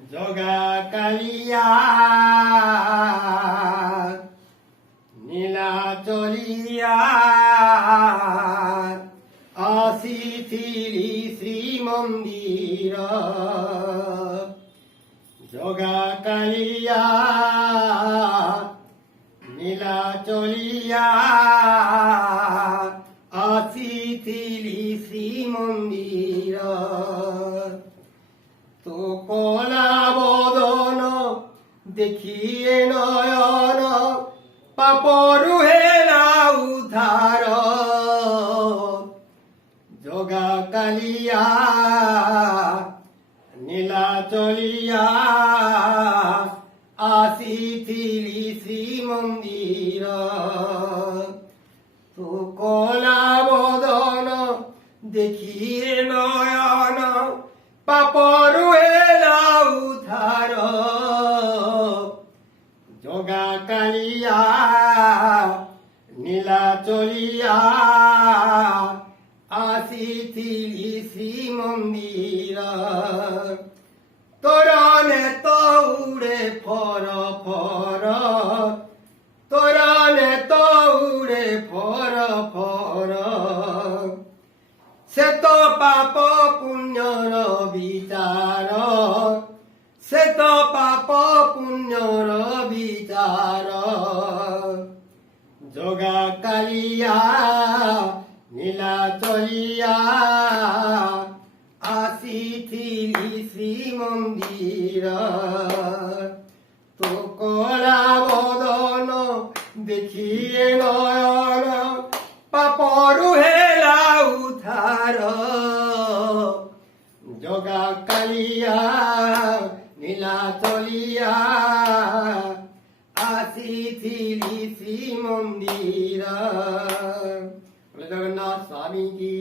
জগা কালিয়া নীলা চলিয়া আসিথিলি শ্রীমন্দির জগা কালিয়া নীলা চলিয়া আসিথিলি শ্রীমন্দির তো কলা বদন দেখিয়ে নয়ন পাপরু হেলা উদ্ধার জগা কালিয়া নীলা চলিয়া আসিথিলি শ্রীমন্দির তো কলা বদন দেখিয়ে নয়ন পাপরু হেলা উদ্ধার জগা কালিয়া নীলা চলিয়া আসিথিলি শ্রীমন্দির তোরনে তৌড়ে ফর ফর তোরনে তৌড়ে ফর ফর সে তো পাপ পুণ্যর বিচার সে তো পাপ পুণ্যর বিচার জগা কালিয়া নীলা চলিয়া আসিথিলি শ্রীমন্দির তো কলা বদন দেখিয়ে নয়ন পাপরু হেলা উদ্ধার জগা কালিয়া নীলা চলিয়া আসিথিলি শ্রীমন্দির জগন্নাথ স্বামী কি